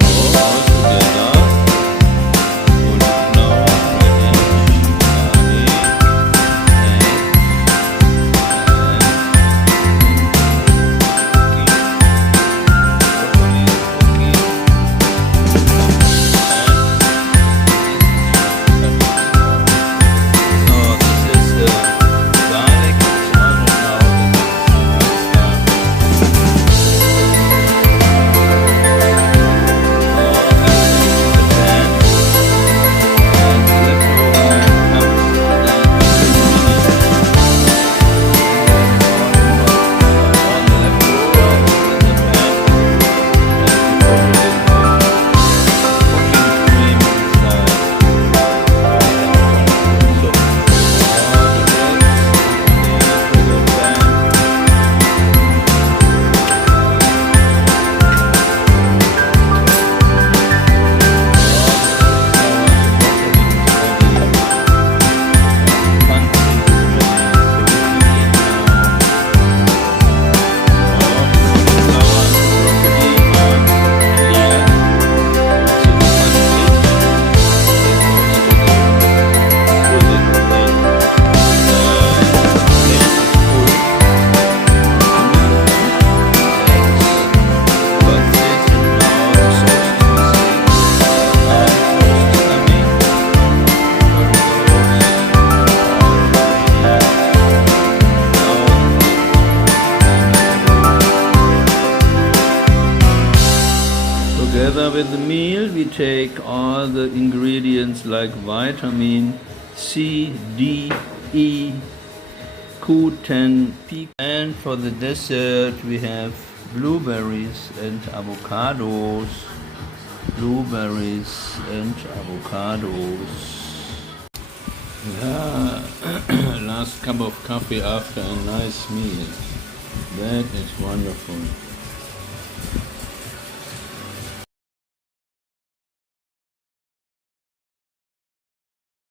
So all together, cauliflower, radish, garlic, Together with the meal, we take all the ingredients like vitamin C, D, E, Q10, P. And for the dessert, we have blueberries and avocados. Blueberries and avocados. Yeah, last cup of coffee after a nice meal. That is wonderful.